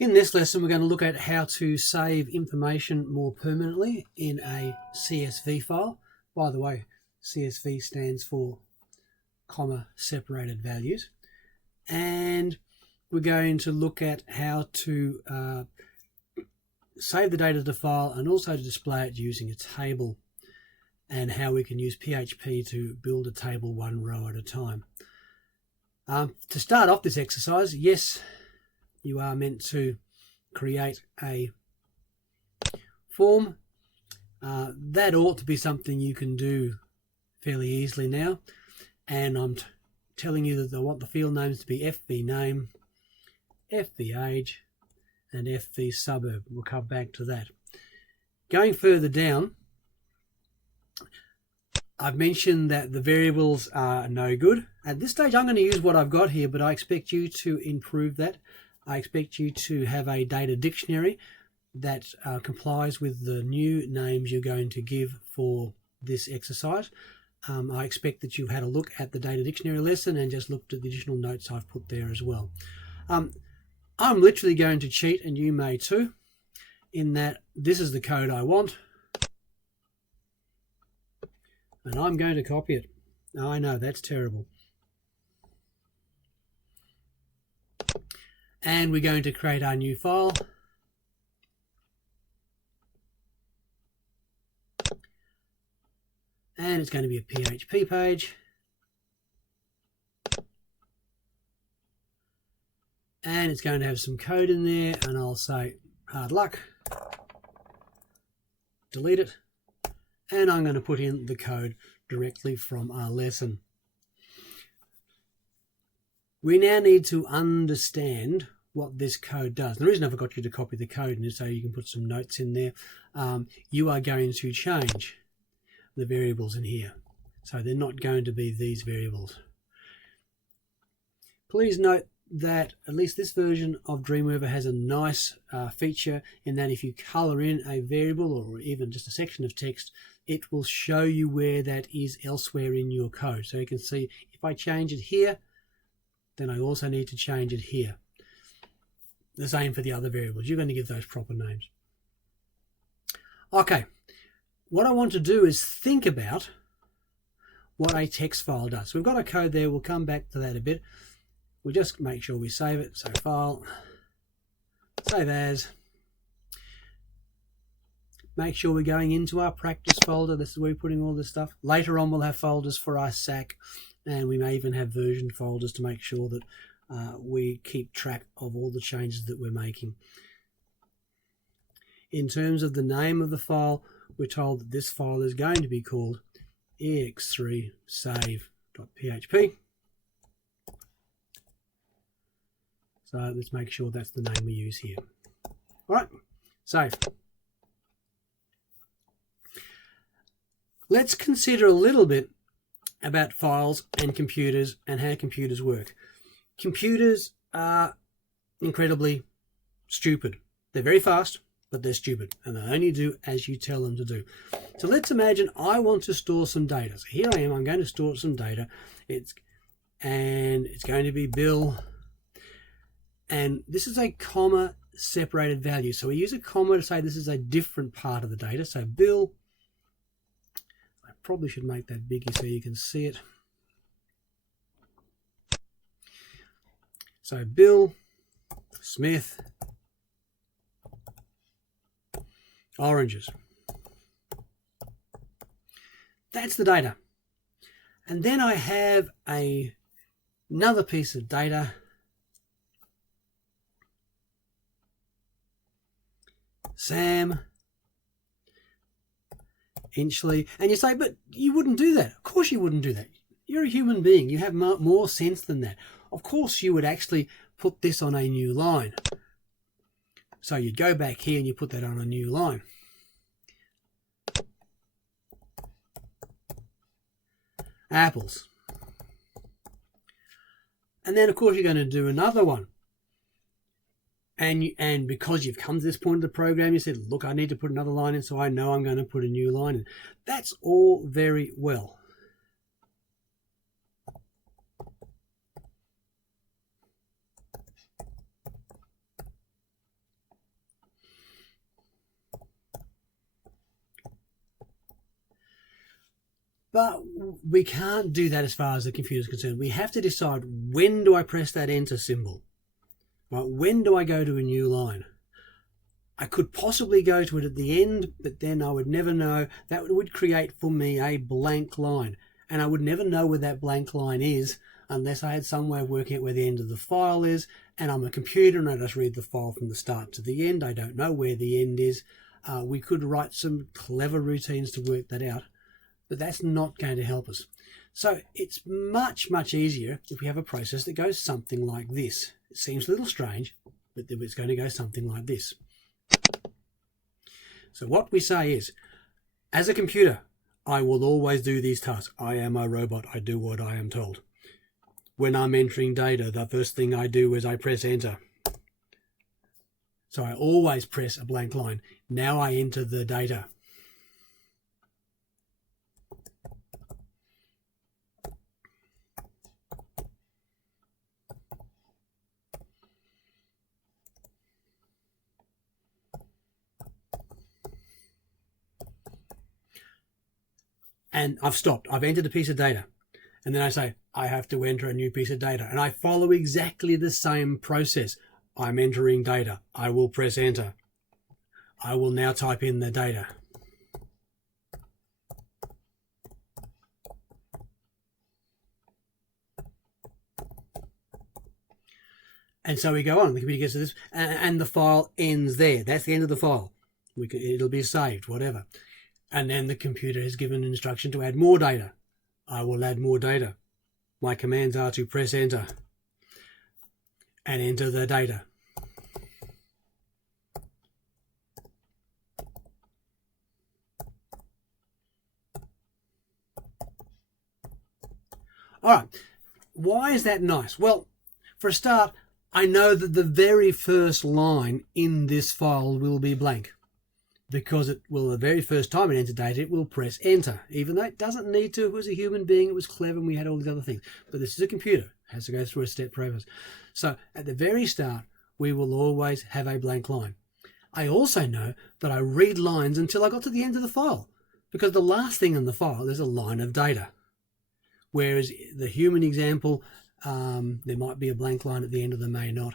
In this lesson, we're going to look at how to save information more permanently in a CSV file. By the way, CSV stands for comma separated values. And we're going to look at how to save the data to the file and also to display it using a table, and how we can use PHP to build a table one row at a time. To start off this exercise, yes, you are meant to create a form. That ought to be something you can do fairly easily now. And I'm telling you that I want the field names to be FV name, FV age, and FV suburb. We'll come back to that. Going further down, I've mentioned that the variables are no good. At this stage, I'm going to use what I've got here, but I expect you to improve that. I expect you to have a data dictionary that complies with the new names you're going to give for this exercise. I expect that you've had a look at the data dictionary lesson and just looked at the additional notes I've put there as well. I'm literally going to cheat, and you may too, in that this is the code I want, and I'm going to copy it. I know, that's terrible. And we're going to create our new file. And it's going to be a PHP page. And it's going to have some code in there, and I'll say hard luck. Delete it. And I'm going to put in the code directly from our lesson. We now need to understand what this code does. The reason I forgot you to copy the code is so you can put some notes in there. You are going to change the variables in here. So they're not going to be these variables. Please note that at least this version of Dreamweaver has a nice feature in that if you color in a variable or even just a section of text, it will show you where that is elsewhere in your code. So you can see if I change it here, then I also need to change it here. The same for the other variables. You're going to give those proper names. Okay, what I want to do is think about what a text file does. So we've got a code there. We'll come back to that a bit. We'll just make sure we save it. So file, save as. Make sure we're going into our practice folder. This is where we're putting all this stuff. Later on, we'll have folders for our SAC, and we may even have version folders to make sure that we keep track of all the changes that we're making. In terms of the name of the file, we're told that this file is going to be called Ex3 save.php. So let's make sure that's the name we use here. All right, save. Let's consider a little bit about files and computers and how computers work. Computers are incredibly stupid. They're very fast, but they're stupid, and they only do as you tell them to do. So let's imagine I want to store some data. So here I am, I'm going to store some data. It's going to be Bill, and this is a comma separated value. So we use a comma to say this is a different part of the data. So Bill, I probably should make that bigger so you can see it. So Bill Smith oranges. That's the data. And then I have another piece of data. Sam Inchley. And you say, but you wouldn't do that. Of course you wouldn't do that. You're a human being. You have more sense than that. Of course you would actually put this on a new line. So you'd go back here and you put that on a new line. Apples. And then of course you're going to do another one. And because you've come to this point of the program, you said, look, I need to put another line in, so I know I'm going to put a new line in. That's all very well. But we can't do that as far as the computer is concerned. We have to decide, when do I press that enter symbol? Right? When do I go to a new line? I could possibly go to it at the end, but then I would never know. That would create for me a blank line. And I would never know where that blank line is unless I had some way of working out where the end of the file is. And I'm a computer and I just read the file from the start to the end. I don't know where the end is. We could write some clever routines to work that out, but that's not going to help us. So it's much, much easier if we have a process that goes something like this. It seems a little strange, but it's going to go something like this. So what we say is, as a computer, I will always do these tasks. I am a robot. I do what I am told. When I'm entering data, the first thing I do is I press enter. So I always press a blank line. Now I enter the data. And I've stopped. I've entered a piece of data. And then I say, I have to enter a new piece of data. And I follow exactly the same process. I'm entering data. I will press enter. I will now type in the data. And so we go on. The computer gets to this, and the file ends there. That's the end of the file. It'll be saved, whatever. And then the computer has given an instruction to add more data. I will add more data. My commands are to press enter and enter the data. All right, why is that nice? Well, for a start, I know that the very first line in this file will be blank, because it will, the very first time it enters data, it will press enter, even though it doesn't need to. If it was a human being, it was clever, and we had all these other things. But this is a computer. It has to go through a step process. So at the very start, we will always have a blank line. I also know that I read lines until I got to the end of the file, because the last thing in the file is a line of data. Whereas the human example, there might be a blank line at the end, or there may not.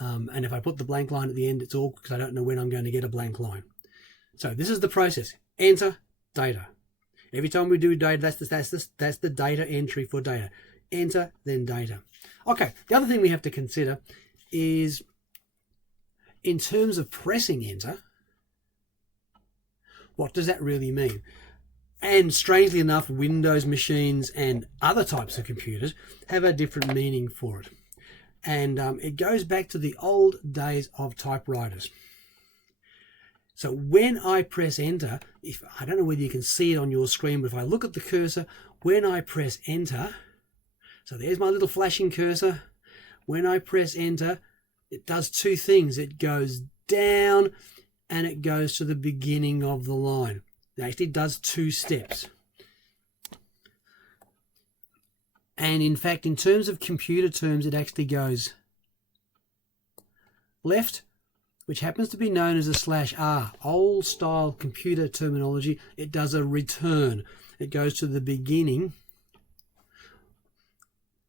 And if I put the blank line at the end, it's all because I don't know when I'm going to get a blank line. So this is the process. Enter data. Every time we do data, that's the data entry for data. Enter, then data. Okay, the other thing we have to consider is, in terms of pressing enter, what does that really mean? And strangely enough, Windows machines and other types of computers have a different meaning for it. And it goes back to the old days of typewriters. So when I press enter, I don't know whether you can see it on your screen, but if I look at the cursor, when I press enter, so there's my little flashing cursor. When I press enter, it does two things. It goes down and it goes to the beginning of the line. It actually does two steps. And in fact, in terms of computer terms, it actually goes left, which happens to be known as a /R. Old style computer terminology. It does a return. It goes to the beginning,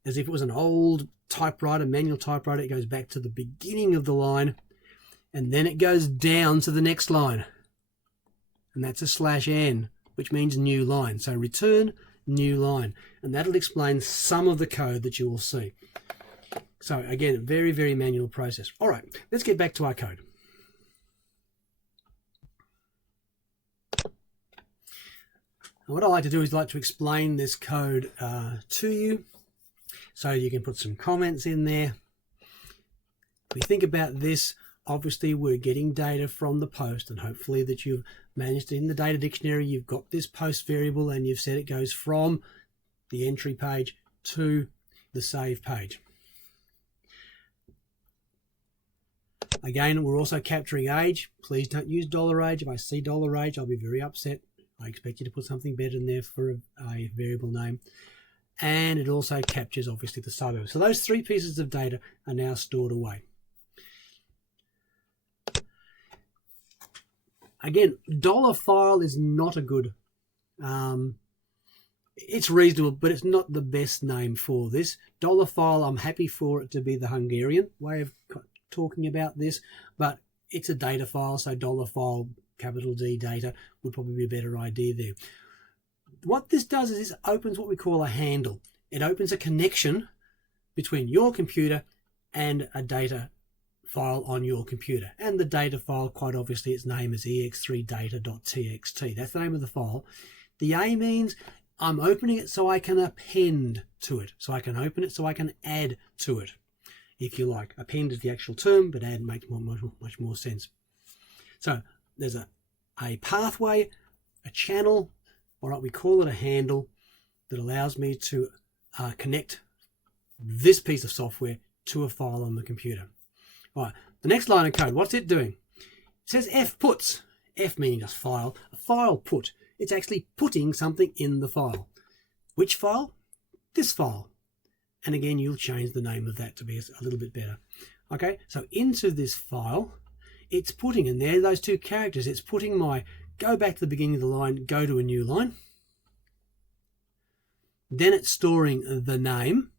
as if it was an old typewriter, manual typewriter. It goes back to the beginning of the line, and then it goes down to the next line. And that's a /N, which means new line. So return, new line. And that'll explain some of the code that you will see. So again, very, very manual process. All right, let's get back to our code. And what I like to do is like to explain this code to you, so you can put some comments in there. If we think about this, obviously we're getting data from the post, and hopefully that you've managed in the data dictionary, you've got this post variable and you've said it goes from the entry page to the save page. Again, we're also capturing age. Please don't use $age. If I see $age, I'll be very upset. I expect you to put something better in there for a variable name. And it also captures obviously the suburb. So those three pieces of data are now stored away. Again, $file is not a good It's reasonable, but it's not the best name for this. Dollar file, I'm happy for it to be the Hungarian way of talking about this, but it's a data file, so dollar file, capital D data would probably be a better idea there. What this does is this opens what we call a handle. It opens a connection between your computer and a data file on your computer. And the data file, quite obviously, its name is ex3 data.txt. That's the name of the file. The A means I'm opening it so I can append to it. So I can open it so I can add to it, if you like. Append is the actual term, but add makes much more sense. So there's a pathway, a channel, all right, we call it a handle, that allows me to connect this piece of software to a file on the computer. All right, the next line of code, what's it doing? It says f puts, f meaning a file put. It's actually putting something in the file. Which file? This file. And again, you'll change the name of that to be a little bit better. Okay, so into this file, it's putting, and there are those two characters, it's putting my, go back to the beginning of the line, go to a new line. Then it's storing the name.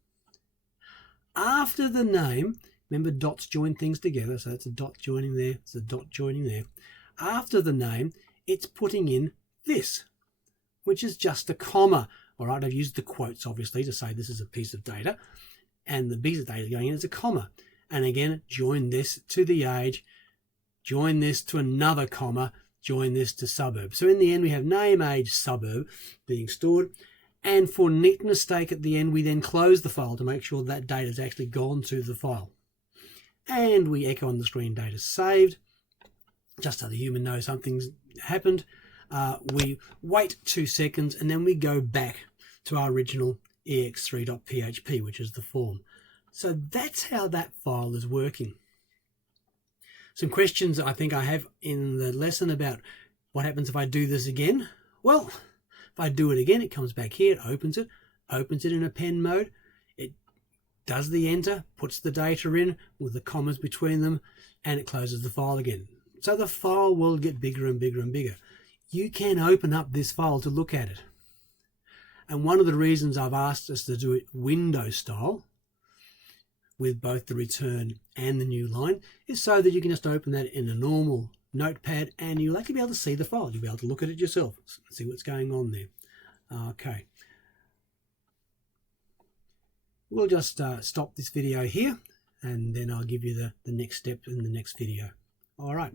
After the name, remember dots join things together, so it's a dot joining there, it's a dot joining there. After the name, it's putting in this, which is just a comma. All right, I've used the quotes, obviously, to say this is a piece of data, and the piece of data going in is a comma. And again, join this to the age, join this to another comma, join this to suburb. So in the end, we have name, age, suburb being stored. And for neatness sake at the end, we then close the file to make sure that data has actually gone to the file. And we echo on the screen data saved, just so the human knows something's happened. We wait 2 seconds and then we go back to our original ex3.php, which is the form. So that's how that file is working. Some questions I think I have in the lesson about what happens if I do this again. Well, if I do it again, it comes back here, it opens it in append mode. It does the enter, puts the data in with the commas between them, and it closes the file again. So the file will get bigger and bigger and bigger. You can open up this file to look at it. And one of the reasons I've asked us to do it window style with both the return and the new line is so that you can just open that in a normal notepad and you'll actually be able to see the file. You'll be able to look at it yourself, see what's going on there. Okay. We'll just stop this video here and then I'll give you the next step in the next video. All right.